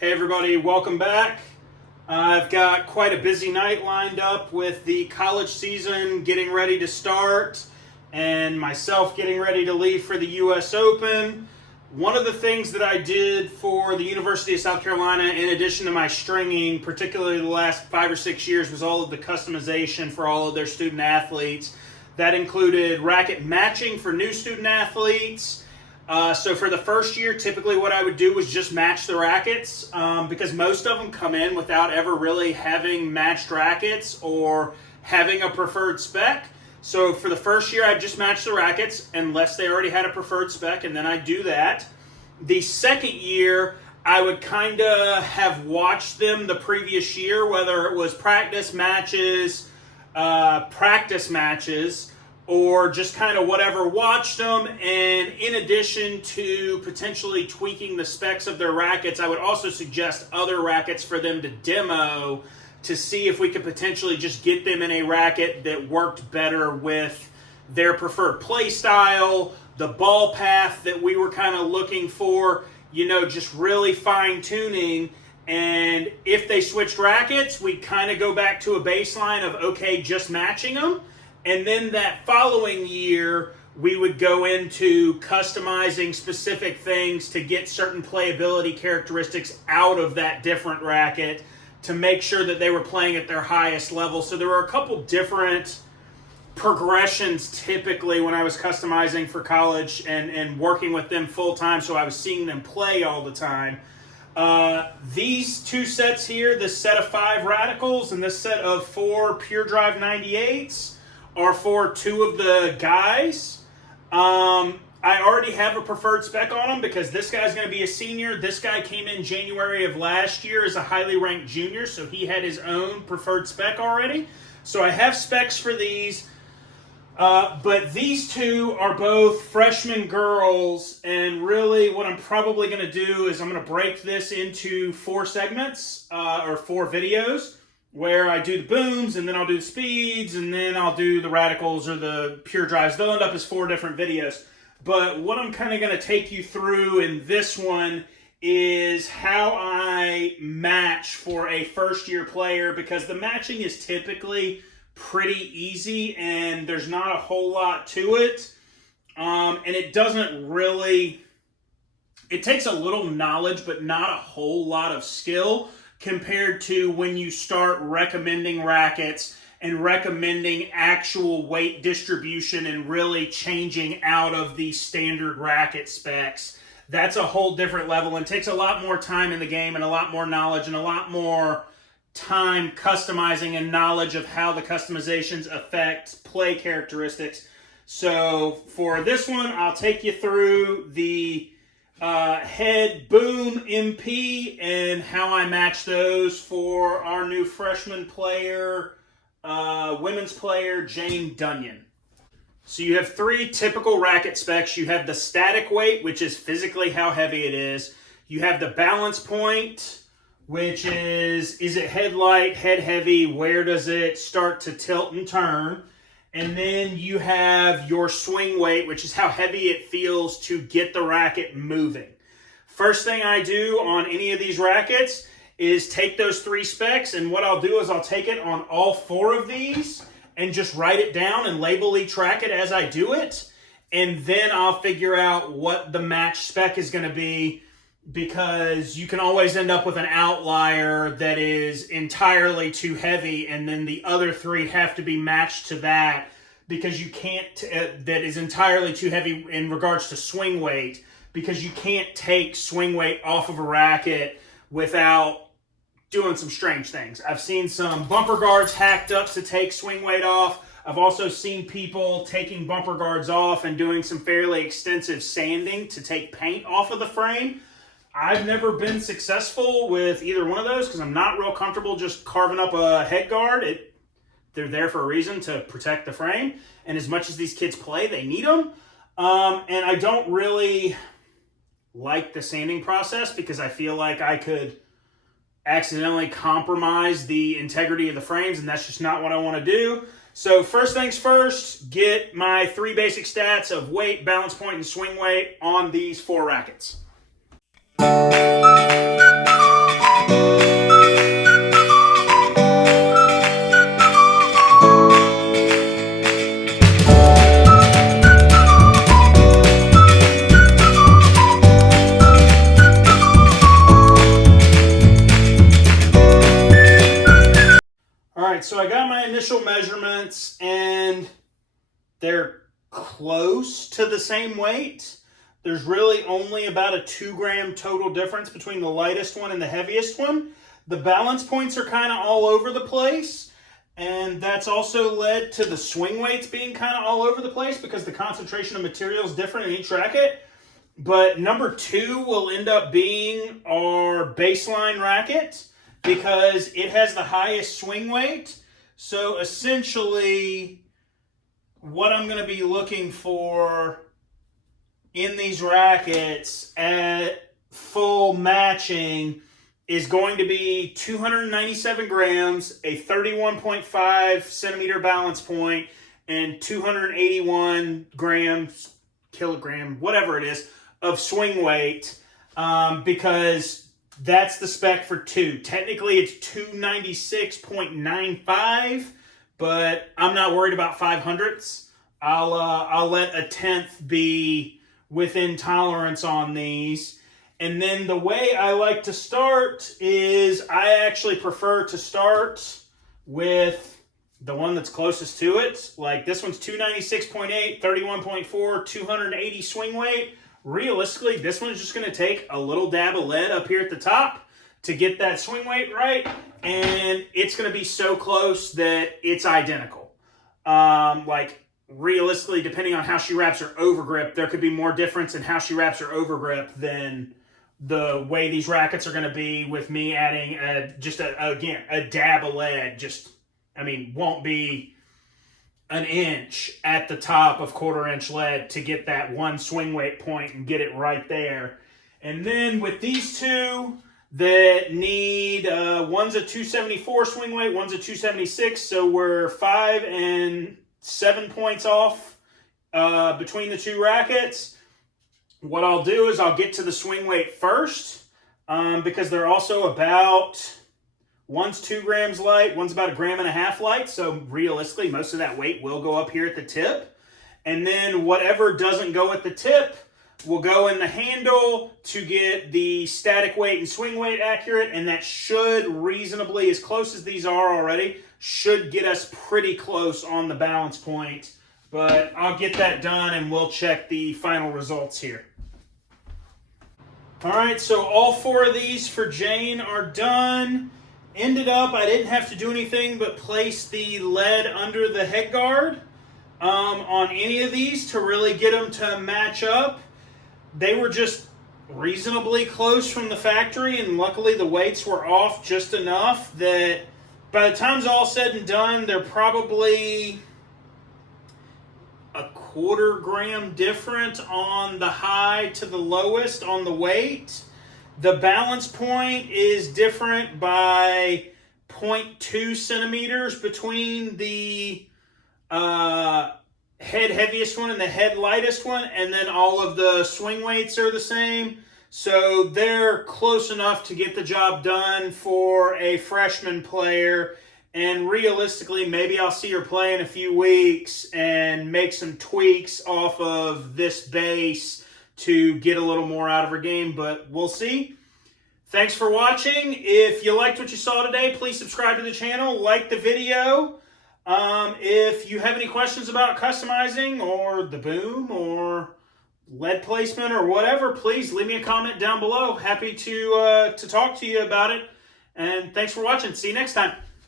Hey everybody, welcome back. I've got quite a busy night lined up with the college season getting ready to start and myself getting ready to leave for the US Open. One of the things that I did for the University of South Carolina, in addition to my stringing, particularly the last 5 or 6 years, was all of the customization for all of their student athletes. That included racket matching for new student athletes. So for the first year, typically what I would do was just match the rackets because most of them come in without ever really having matched rackets or having a preferred spec. So for the first year, I'd just match the rackets unless they already had a preferred spec, and then I'd do that. The second year, I would kind of have watched them the previous year, whether it was practice matches, or just kind of whatever, watched them. And in addition to potentially tweaking the specs of their rackets, I would also suggest other rackets for them to demo to see if we could potentially just get them in a racket that worked better with their preferred play style, the ball path that we were kind of looking for, just really fine tuning. And if they switched rackets, we kind of go back to a baseline of, okay, just matching them. And then that following year, we would go into customizing specific things to get certain playability characteristics out of that different racket to make sure that they were playing at their highest level. So there were a couple different progressions typically when I was customizing for college and working with them full time, so I was seeing them play all the time. These two sets here, this set of 5 radicals and this set of 4 Pure Drive 98s, are for 2 of the guys. I already have a preferred spec on them because this guy's going to be a senior. This guy came in January of last year as a highly ranked junior, so he had his own preferred spec already. So I have specs for these. But these 2 are both freshman girls, and really what I'm probably going to do is I'm going to break this into 4 segments, or 4 videos, where I do the booms, and then I'll do the speeds, and then I'll do the radicals or the pure drives. They'll end up as 4 different videos. But what I'm kind of going to take you through in this one is how I match for a first-year player, because the matching is typically pretty easy, and there's not a whole lot to it. And it doesn't really... It takes a little knowledge, but not a whole lot of skill, compared to when you start recommending rackets and recommending actual weight distribution and really changing out of the standard racket specs. That's a whole different level and takes a lot more time in the game and a lot more knowledge and a lot more time customizing and knowledge of how the customizations affect play characteristics. So for this one, I'll take you through the head boom MP and how I match those for our new freshman player, women's player, Jane Dunyan. So you have 3 typical racket specs. You have the static weight, which is physically how heavy it is. You have the balance point, which is it head light, head heavy, where does it start to tilt and turn? And then you have your swing weight, which is how heavy it feels to get the racket moving. First thing I do on any of these rackets is take those 3 specs, and what I'll do is I'll take it on all 4 of these and just write it down and label each racket as I do it. And then I'll figure out what the match spec is going to be, because you can always end up with an outlier that is entirely too heavy, and then the other 3 have to be matched to that, because you can't, that is entirely too heavy in regards to swing weight, because you can't take swing weight off of a racket without doing some strange things. I've seen some bumper guards hacked up to take swing weight off. I've also seen people taking bumper guards off and doing some fairly extensive sanding to take paint off of the frame. I've never been successful with either one of those because I'm not real comfortable just carving up a head guard. They're there for a reason, to protect the frame. And as much as these kids play, they need them. And I don't really like the sanding process because I feel like I could accidentally compromise the integrity of the frames, and that's just not what I want to do. So first things first, get my 3 basic stats of weight, balance point, and swing weight on these 4 rackets. so I got my initial measurements, and they're close to the same weight. There's really only about a 2-gram total difference between the lightest one and the heaviest one. The balance points are kind of all over the place, and that's also led to the swing weights being kind of all over the place because the concentration of material is different in each racket. But number 2 will end up being our baseline racket because it has the highest swing weight. So essentially, what I'm going to be looking for in these rackets at full matching is going to be 297 grams, a 31.5 centimeter balance point, and 281 grams, kilogram, whatever it is, of swing weight, because that's the spec for 2. Technically, it's 296.95, but I'm not worried about 500ths. I'll let a tenth be within tolerance on these. And then the way I like to start is I actually prefer to start with the one that's closest to it. Like this one's 296.8, 31.4, 280 swing weight. Realistically, this one's just going to take a little dab of lead up here at the top to get that swing weight right. And it's going to be so close that it's identical. Like realistically, depending on how she wraps her overgrip, there could be more difference in how she wraps her overgrip than the way these rackets are going to be with me adding a dab of lead. Won't be an inch at the top of 1/4 inch lead to get that one swing weight point and get it right there. And then with these two that need, one's a 274 swing weight, one's a 276, so we're 5 and 7 points off between the two rackets. What I'll do is I'll get to the swing weight first because they're also about, one's 2 grams light, one's about 1.5 grams light. So realistically, most of that weight will go up here at the tip. And then whatever doesn't go at the tip will go in the handle to get the static weight and swing weight accurate. And that should reasonably, as close as these are already, should get us pretty close on the balance point. But I'll get that done and we'll check the final results here. All right, so all 4 of these for Jane are done. Ended up, I didn't have to do anything but place the lead under the head guard on any of these to really get them to match up. They were just reasonably close from the factory, and luckily the weights were off just enough that by the time it's all said and done, they're probably 1/4 gram different on the high to the lowest on the weight. The balance point is different by 0.2 centimeters between the head heaviest one and the head lightest one, and then all of the swing weights are the same. So they're close enough to get the job done for a freshman player. And realistically, maybe I'll see her play in a few weeks and make some tweaks off of this base to get a little more out of her game, but we'll see. Thanks for watching. If you liked what you saw today, please subscribe to the channel, like the video. If you have any questions about customizing or the boom or lead placement or whatever, please leave me a comment down below. Happy to talk to you about it. And thanks for watching. See you next time.